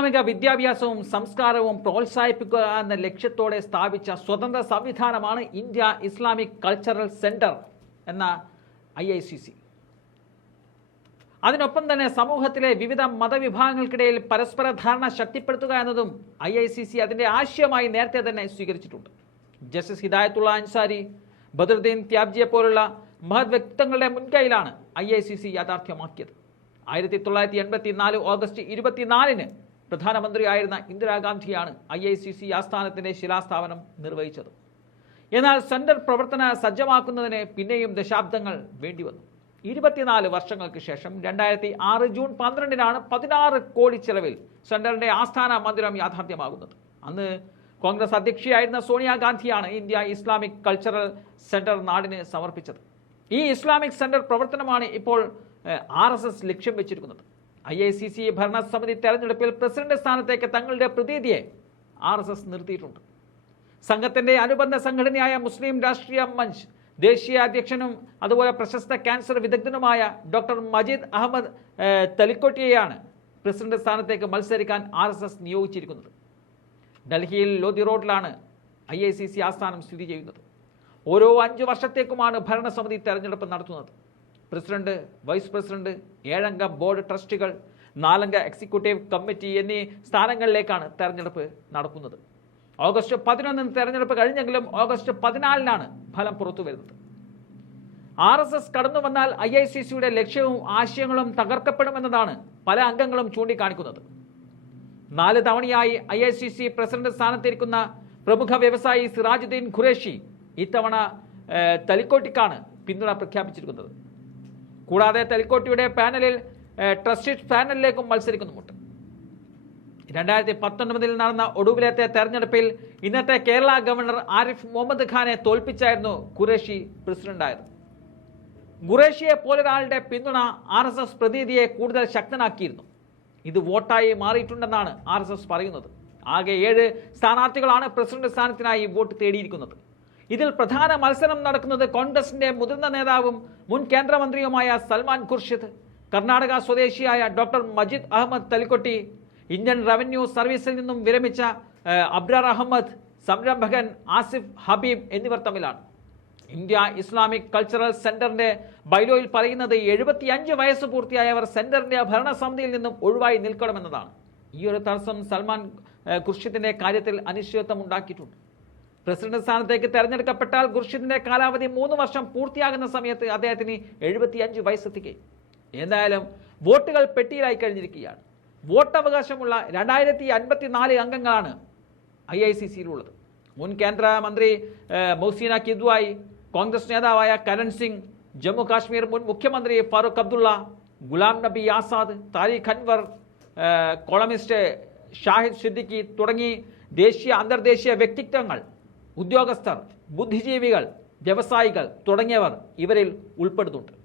ഇസ്ലാമിക വിദ്യാഭ്യാസവും സംസ്കാരവും പ്രോത്സാഹിപ്പിക്കുക എന്ന ലക്ഷ്യത്തോടെ സ്ഥാപിച്ച സ്വതന്ത്ര സംവിധാനമാണ് ഇന്ത്യ ഇസ്ലാമിക് കൾച്ചറൽ സെന്റർ എന്ന ഐ ഐ സി സി. അതിനൊപ്പം തന്നെ സമൂഹത്തിലെ വിവിധ മതവിഭാഗങ്ങൾക്കിടയിൽ പരസ്പര ധാരണ ശക്തിപ്പെടുത്തുക എന്നതും ഐ ഐ സി സി അതിന്റെ ആശയമായി നേരത്തെ തന്നെ സ്വീകരിച്ചിട്ടുണ്ട്. ജസ്റ്റിസ് ഹിദായത്തുള്ള അൻസാരി ബദ്രുദ്ദീൻ ത്യാബ്ജിയെ പോലുള്ള മഹത് വ്യക്തിത്വങ്ങളുടെ മുൻകൈയിലാണ് ഐ ഐ സി സി യാഥാർത്ഥ്യമാക്കിയത്. ആയിരത്തി തൊള്ളായിരത്തി എൺപത്തി നാല് ഓഗസ്റ്റ് ഇരുപത്തിനാലിന് പ്രധാനമന്ത്രിയായിരുന്ന ഇന്ദിരാഗാന്ധിയാണ് ഐ ഐ സി സി ആസ്ഥാനത്തിന്റെ ശിലാസ്ഥാപനം നിർവഹിച്ചത്. എന്നാൽ സെന്റർ പ്രവർത്തന സജ്ജമാക്കുന്നതിന് പിന്നെയും ദശാബ്ദങ്ങൾ വേണ്ടിവന്നു. ഇരുപത്തിനാല് വർഷങ്ങൾക്ക് ശേഷം രണ്ടായിരത്തി ആറ് ജൂൺ പന്ത്രണ്ടിനാണ് പതിനാറ് കോടി ചെലവിൽ സെന്ററിന്റെ ആസ്ഥാന മന്ദിരം യാഥാർത്ഥ്യമാകുന്നത്. അന്ന് കോൺഗ്രസ് അധ്യക്ഷയായിരുന്ന സോണിയാഗാന്ധിയാണ് ഇന്ത്യ ഇസ്ലാമിക് കൾച്ചറൽ സെന്റർ നാടിന് സമർപ്പിച്ചത്. ഈ ഇസ്ലാമിക് സെന്റർ പ്രവർത്തനമാണ് ഇപ്പോൾ ആർ ലക്ഷ്യം വെച്ചിരിക്കുന്നത്. ഐ ഐ സി സി ഭരണസമിതി തെരഞ്ഞെടുപ്പിൽ പ്രസിഡന്റ് സ്ഥാനത്തേക്ക് തങ്ങളുടെ പ്രതീതിയെ ആർ എസ് എസ് നിർത്തിയിട്ടുണ്ട്. സംഘത്തിന്റെ അനുബന്ധ സംഘടനയായ മുസ്ലിം രാഷ്ട്രീയ മഞ്ച് ദേശീയ അധ്യക്ഷനും അതുപോലെ പ്രശസ്ത ക്യാൻസർ വിദഗ്ധനുമായ ഡോക്ടർ മജീദ് അഹമ്മദ് തലിക്കോട്ടിയെയാണ് പ്രസിഡന്റ് സ്ഥാനത്തേക്ക് മത്സരിക്കാൻ ആർ എസ് എസ് നിയോഗിച്ചിരിക്കുന്നത്. ഡൽഹിയിൽ ലോധി റോഡിലാണ് ഐ ഐ സി സി ആസ്ഥാനം സ്ഥിതി ചെയ്യുന്നത്. ഓരോ അഞ്ച് വർഷത്തേക്കുമാണ് ഭരണസമിതി തെരഞ്ഞെടുപ്പ് നടത്തുന്നത്. പ്രസിഡന്റ് വൈസ് പ്രസിഡന്റ് ഏഴംഗ ബോർഡ് ട്രസ്റ്റുകൾ നാലംഗ എക്സിക്യൂട്ടീവ് കമ്മിറ്റി എന്നീ സ്ഥാനങ്ങളിലേക്കാണ് തെരഞ്ഞെടുപ്പ് നടക്കുന്നത്. ഓഗസ്റ്റ് പതിനൊന്നിന് തെരഞ്ഞെടുപ്പ് കഴിഞ്ഞെങ്കിലും ഓഗസ്റ്റ് പതിനാലിനാണ് ഫലം പുറത്തു വരുന്നത്. ആർ എസ് എസ് കടന്നു വന്നാൽ ഐ ഐ സി സിയുടെ ലക്ഷ്യവും ആശയങ്ങളും തകർക്കപ്പെടുമെന്നതാണ് പല അംഗങ്ങളും ചൂണ്ടിക്കാണിക്കുന്നത്. നാല് തവണയായി I I C C president സ്ഥാനത്തിരിക്കുന്ന പ്രമുഖ വ്യവസായി സിറാജുദ്ദീൻ ഖുറേഷി ഇത്തവണ തലിക്കോട്ടിക്കാണ് പിന്തുണ പ്രഖ്യാപിച്ചിരിക്കുന്നത്. കൂടാതെ തെൽക്കോട്ടിയുടെ പാനലിൽ ട്രസ്റ്റിസ് പാനലിലേക്കും മത്സരിക്കുന്നുമുണ്ട്. രണ്ടായിരത്തി പത്തൊൻപതിൽ നടന്ന ഒടുവിലത്തെ തെരഞ്ഞെടുപ്പിൽ ഇന്നത്തെ കേരള ഗവർണർ ആരിഫ് മുഹമ്മദ് ഖാനെ തോൽപ്പിച്ചായിരുന്നു ഖുറേഷി പ്രസിഡന്റായത്. ഖുറേഷിയെ പോലൊരാളുടെ പിന്തുണ ആർ എസ് എസ് പ്രതീതിയെ കൂടുതൽ ശക്തനാക്കിയിരുന്നു. ഇത് വോട്ടായി മാറിയിട്ടുണ്ടെന്നാണ് ആർ എസ് എസ് പറയുന്നത്. ആകെ ഏഴ് സ്ഥാനാർത്ഥികളാണ് പ്രസിഡന്റ് സ്ഥാനത്തിനായി വോട്ട് തേടിയിരിക്കുന്നത്. ഇതിൽ പ്രധാന മത്സരം നടക്കുന്നത് കോൺഗ്രസിന്റെ മുതിർന്ന നേതാവും മുൻ കേന്ദ്രമന്ത്രിയുമായ സൽമാൻ ഖുർഷിദ് കർണാടക സ്വദേശിയായ doctor Majid Ahmed Thalikotti Indian revenue സർവീസിൽ നിന്നും വിരമിച്ച അബ്രാർ അഹമ്മദ് സംരംഭകൻ ആസിഫ് ഹബീബ് എന്നിവർ തമ്മിലാണ്. ഇന്ത്യ ഇസ്ലാമിക് കൾച്ചറൽ സെന്ററിന്റെ ബൈലോയിൽ പറയുന്നത് എഴുപത്തിയഞ്ച് വയസ്സ് പൂർത്തിയായവർ സെന്ററിന്റെ ഭരണസമിതിയിൽ നിന്നും ഒഴിവായി നിൽക്കണമെന്നതാണ്. ഈ ഒരു തടസ്സം സൽമാൻ ഖുർഷിദിന്റെ കാര്യത്തിൽ അനിശ്ചിതത്വം ഉണ്ടാക്കിയിട്ടുണ്ട്. പ്രസിഡന്റ് സ്ഥാനത്തേക്ക് തെരഞ്ഞെടുക്കപ്പെട്ടാൽ ഖുർഷിദിന്റെ കാലാവധി മൂന്ന് വർഷം പൂർത്തിയാകുന്ന സമയത്ത് അദ്ദേഹത്തിന് എഴുപത്തിയഞ്ച് വയസ്സെത്തിക്കുകയും എന്തായാലും വോട്ടുകൾ പെട്ടിയിലായി കഴിഞ്ഞിരിക്കുകയാണ്. വോട്ടവകാശമുള്ള രണ്ടായിരത്തി അൻപത്തി നാല് അംഗങ്ങളാണ് ഐ ഐ സി സിയിലുള്ളത്. മുൻ കേന്ദ്രമന്ത്രി മൗസീന കിദ്വായി കോൺഗ്രസ് നേതാവായ കരൺ സിംഗ് ജമ്മു കാശ്മീർ മുൻ മുഖ്യമന്ത്രി ഫാറൂഖ് അബ്ദുള്ള ഗുലാം നബി ആസാദ് താരിഖ് അൻവർ കോളമിസ്റ്റ് ഷാഹിദ് സിദ്ദിഖി തുടങ്ങി ദേശീയ അന്തർദേശീയ വ്യക്തിത്വങ്ങൾ ഉദ്യോഗസ്ഥർ ബുദ്ധിജീവികൾ വ്യവസായികൾ തുടങ്ങിയവർ ഇവരിൽ ഉൾപ്പെടുന്നുണ്ട്.